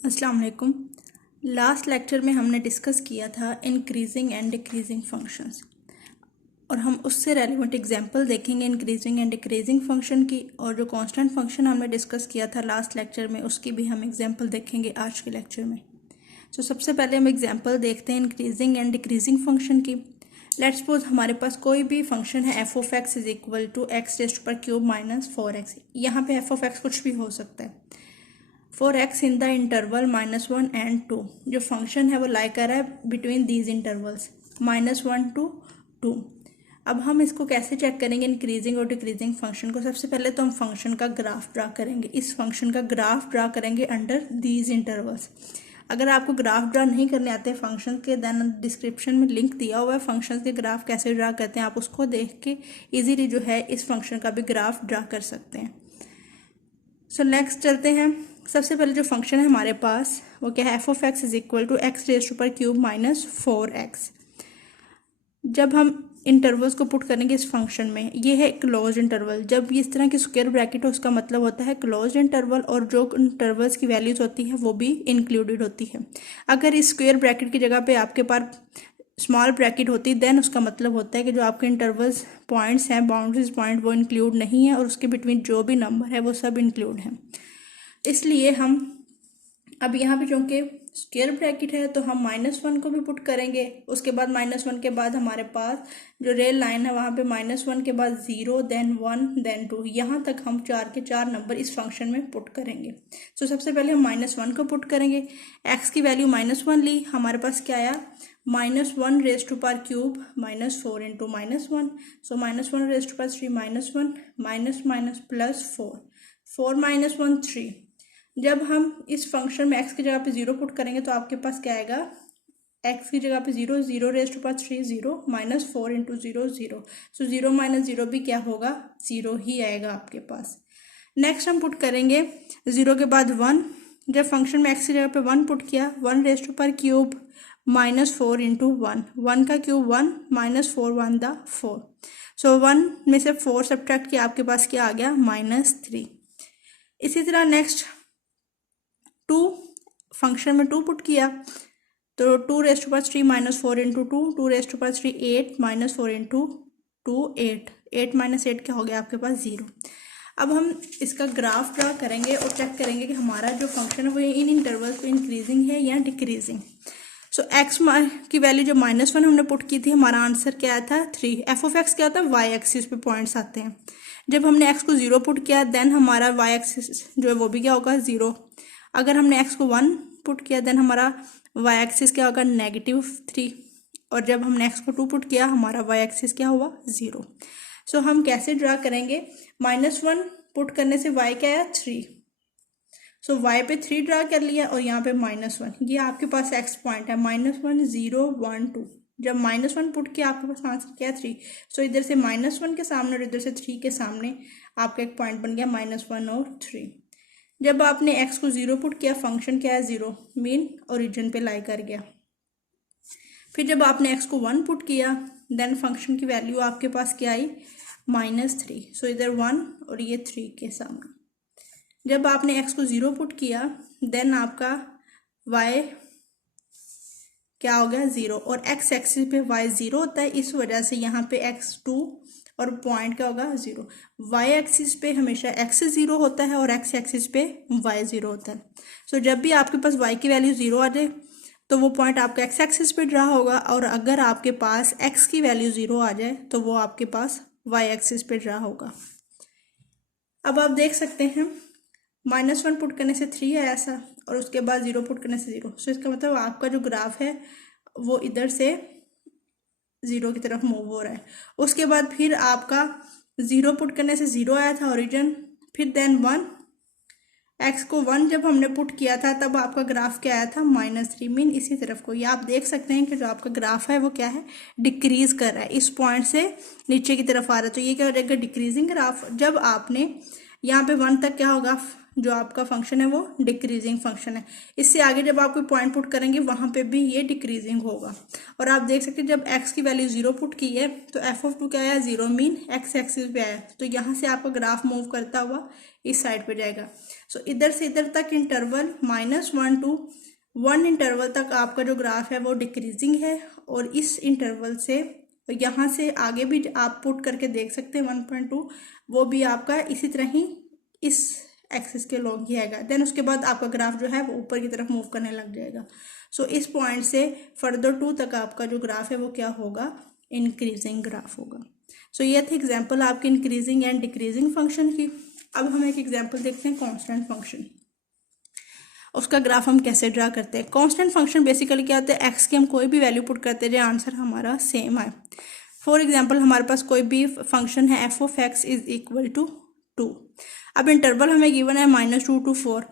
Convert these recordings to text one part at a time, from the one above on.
अस्सलाम वालेकुम। Last lecture में हमने डिस्कस किया था इंक्रीजिंग एंड डिक्रीजिंग फंक्शंस और हम उससे रेलिवेंट एग्जांपल देखेंगे इंक्रीजिंग एंड डिक्रीजिंग फंक्शन की, और जो कांस्टेंट फंक्शन हमने डिस्कस किया था लास्ट लेक्चर में उसकी भी हम एग्जांपल देखेंगे आज के लेक्चर में। तो सबसे पहले हम एग्जांपल देखते हैं इंक्रीजिंग एंड डिक्रीजिंग फंक्शन की। लेट्स सपोज हमारे पास कोई भी फंक्शन है f of x is equal to x raised to power cube minus 4x। यहाँ पे एफ ऑफ एक्स कुछ भी हो सकता है। For x in the interval -1 and 2, जो फंक्शन है वो लाई कर रहा है बिटवीन दीज इंटरवल्स -1 to 2। अब हम इसको कैसे चेक करेंगे इंक्रीजिंग और डिक्रीजिंग फंक्शन को? सबसे पहले तो हम फंक्शन का ग्राफ ड्रा करेंगे। इस फंक्शन का ग्राफ ड्रा करेंगे अंडर दीज इंटरवल्स। अगर आपको ग्राफ ड्रा नहीं करने आते फंक्शन के, देन डिस्क्रिप्शन में लिंक दिया हुआ है फंक्शन के ग्राफ कैसे ड्रा करते हैं, आप उसको देख के इजीली जो है इस फंक्शन का भी ग्राफ ड्रा कर सकते हैं। सो नेक्स्ट चलते हैं। सबसे पहले जो फंक्शन है हमारे पास वो क्या है, f of x is equal to x raised to power cube minus 4x। जब हम इंटरवल्स को पुट करेंगे इस फंक्शन में, ये है क्लोज इंटरवल। जब इस तरह की स्क्वायर ब्रैकेट हो उसका मतलब होता है क्लोज इंटरवल, और जो इंटरवल्स की वैल्यूज होती है वो भी इंक्लूडेड होती है। अगर इस स्क्वायर ब्रैकेट की जगह पे आपके पास स्मॉल ब्रैकेट होती देन उसका मतलब होता है कि जो आपके इंटरवल्स पॉइंट्स हैं, बाउंड्रीज पॉइंट, वो इंक्लूड नहीं है और उसके बिटवीन जो भी नंबर है वो सब इंक्लूड है। इसलिए हम अब यहाँ पे चूँकि स्क्वायर ब्रैकेट है तो हम -1 को भी पुट करेंगे। उसके बाद -1 के बाद हमारे पास जो रेल लाइन है वहाँ पे -1 के बाद 0 देन 1 देन 2, यहाँ तक हम 4 के 4 नंबर इस फंक्शन में पुट करेंगे। तो सबसे पहले हम -1 को पुट करेंगे। एक्स की वैल्यू -1 ली, हमारे पास क्या आया, -1 raised to power cube -4 into -1। सो -1 raised to power 3 -1 minus minus plus 4 minus 1 3। जब हम इस फंक्शन में x की जगह पे 0 पुट करेंगे तो आपके पास क्या आएगा, x की जगह पे 0, 0 raised to power 3 0 -4 into 0 0। So 0 minus 0 भी क्या होगा, 0 ही आएगा आपके पास। नेक्स्ट हम पुट करेंगे 0 के बाद 1। जब फंक्शन में x की जगह पे 1 पुट किया, 1 raised to power cube -4 into 1, 1 का क्यूब 1 -4 1 द 4। सो 1 में से 4 सब्ट्रैक्ट किया, आपके पास क्या आ गया, -3। इसी तरह नेक्स्ट 2, फंक्शन में 2 पुट किया तो 2 raised to power 3 -4 into 2, 2 raised to power 3 8 -4 into 2 8, 8 minus 8 क्या हो गया आपके पास, 0। अब हम इसका ग्राफ ड्रा करेंगे और चेक करेंगे कि हमारा जो फंक्शन है वो इन इंटरवल्स पे इंक्रीजिंग है या डिक्रीजिंग। सो एक्स की वैल्यू जो -1 हमने पुट की थी, हमारा आंसर क्या आया था, 3। एफ ऑफ एक्स क्या होता है, वाई एक्सिस पे पॉइंट्स आते हैं। जब हमने एक्स को 0 पुट किया देन हमारा वाई एक्सिस जो है वो भी क्या होगा, 0। अगर हमने x को 1 पुट किया देन हमारा y एक्सिस क्या होगा, -3। और जब हमने x को 2 पुट किया हमारा y एक्सिस क्या हुआ, 0। सो हम कैसे ड्रा करेंगे, -1 पुट करने से y क्या आया, 3। सो y पे 3 ड्रा कर लिया और यहाँ पे -1, ये आपके पास x पॉइंट है, -1 0 1 2। जब -1 पुट किया आपके पास आंसर क्या है, 3। सो इधर से -1 के सामने और इधर से 3 के सामने आपका एक पॉइंट बन गया -1 और 3। जब आपने x को 0 पुट किया, फंक्शन क्या है, 0, मीन ओरिजिन पे लाई कर गया। फिर जब आपने x को 1 पुट किया देन फंक्शन की वैल्यू आपके पास क्या आई, -3। सो इधर 1 और ये 3 के सामने। जब आपने x को 0 पुट किया देन आपका y क्या हो गया, 0, और x एक्सिस पे y 0 होता है, इस वजह से यहाँ पे x2 और पॉइंट क्या होगा, 0। y एक्सिस पे हमेशा x 0 होता है और x एक्सिस पे y 0 होता है। सो जब भी आपके पास y की वैल्यू 0 आ जाए तो वो पॉइंट आपका x एक्सिस पे ड्रा होगा, और अगर आपके पास x की वैल्यू 0 आ जाए तो वो आपके पास y एक्सिस पे ड्रा होगा। अब आप देख सकते हैं -1 पुट करने से 3 है ऐसा, और उसके बाद 0 पुट करने से 0। सो इसका मतलब आपका जो ग्राफ है वो इधर से 0 की तरफ मूव हो रहा है। उसके बाद फिर आपका 0 पुट करने से 0 आया था ओरिजिन, फिर देन 1, x को 1 जब हमने पुट किया था तब आपका ग्राफ क्या आया था, -3, मीन इसी तरफ को। ये आप देख सकते हैं कि जो आपका ग्राफ है वो क्या है, डिक्रीज कर रहा है, इस पॉइंट से नीचे की तरफ आ रहा है। तो ये क्या हो जाएगा, डिक्रीजिंग ग्राफ। जब आपने यहाँ पे 1 तक क्या होगा, जो आपका फंक्शन है वो डिक्रीजिंग फंक्शन है। इससे आगे जब आप कोई पॉइंट पुट करेंगे वहाँ पे भी ये डिक्रीजिंग होगा। और आप देख सकते हैं जब x की वैल्यू 0 पुट की है तो f(2) क्या आया 0, मीन x एक्सिस पे आया, तो यहाँ से आपका ग्राफ मूव करता हुआ इस साइड पे जाएगा। सो इधर से इधर तक इंटरवल -1 to 1 इंटरवल तक आपका जो ग्राफ है वो डिक्रीजिंग है, और इस इंटरवल से यहाँ से आगे भी आप पुट करके देख सकते हैं 1.2, वो भी आपका इसी तरह ही इस एक्सिस के लॉन्ग ही आएगा। देन उसके बाद आपका ग्राफ जो है वो ऊपर की तरफ मूव करने लग जाएगा। सो इस पॉइंट से फर्दर 2 तक आपका जो ग्राफ है वो क्या होगा, इंक्रीजिंग ग्राफ होगा। सो ये थी एग्जांपल आपकी इंक्रीजिंग एंड डिक्रीजिंग फंक्शन की। अब हम एक एग्जांपल देखते हैं कांस्टेंट फंक्शन, उसका ग्राफ हम कैसे ड्रा करते हैं। कांस्टेंट फंक्शन बेसिकली क्या होता है, एक्स की हम कोई भी वैल्यू पुट करते हैं आंसर हमारा सेम आए। फॉर एग्जांपल हमारे पास कोई भी फंक्शन है f(x) = 2। अब इंटरवल हमें गिवन है -2 to 4।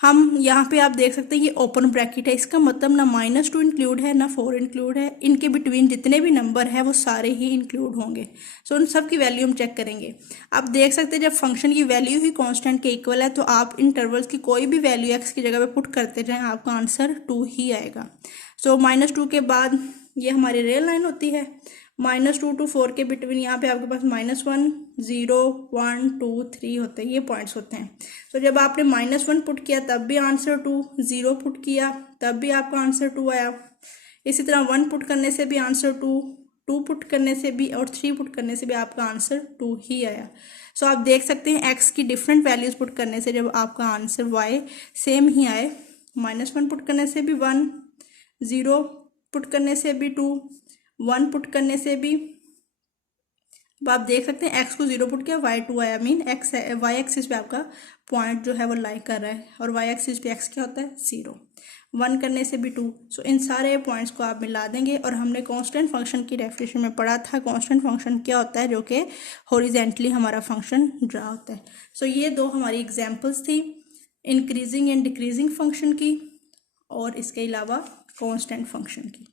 हम यहाँ पे आप देख सकते हैं ये ओपन ब्रैकेट है, इसका मतलब ना -2 इंक्लूड है ना 4 इंक्लूड है, इनके बिटवीन जितने भी नंबर है वो सारे ही इंक्लूड होंगे। सो उन सब की वैल्यू हम चेक करेंगे। आप देख सकते हैं जब फंक्शन की वैल्यू ही कांस्टेंट के इक्वल है तो आप इंटरवल्स की कोई भी वैल्यू x की जगह पे पुट करते जाएं, आपका आंसर 2 ही आएगा। सो -2 के बाद ये हमारी रियल लाइन होती है, -2 to 4 के बिटवीन यहाँ पे आपके पास -1, 0, 1, 2, 3 होते हैं, ये पॉइंट्स होते हैं। तो जब आपने -1 पुट किया तब भी आंसर 2, 0 पुट किया तब भी आपका आंसर 2 आया। इसी तरह 1 पुट करने से भी आंसर 2, 2 पुट करने से भी और 3 पुट करने से भी आपका आंसर 2 ही आया। सो आप देख सकते हैं x की डिफरेंट वैल्यूज पुट करने से जब आपका आंसर y सेम ही आए, -1 पुट करने से भी 1, 0 पुट करने से भी 2, 1 पुट करने से भी, अब आप देख सकते हैं x को 0 पुट किया y 2 आया, मीन x y एक्सिस पे आपका पॉइंट जो है वो लाई कर रहा है, और y एक्सिस पे x क्या होता है 0, 1 करने से भी 2। सो इन सारे पॉइंट्स को आप मिला देंगे। और हमने कांस्टेंट फंक्शन की डेफिनेशन में पढ़ा था कांस्टेंट फंक्शन क्या होता है, जो कि हॉरिजेंटली हमारा फंक्शन ड्रा होता है। सो ये दो हमारी एग्जाम्पल्स थी इंक्रीजिंग एंड डिक्रीजिंग फंक्शन की और इसके अलावा कांस्टेंट फंक्शन की।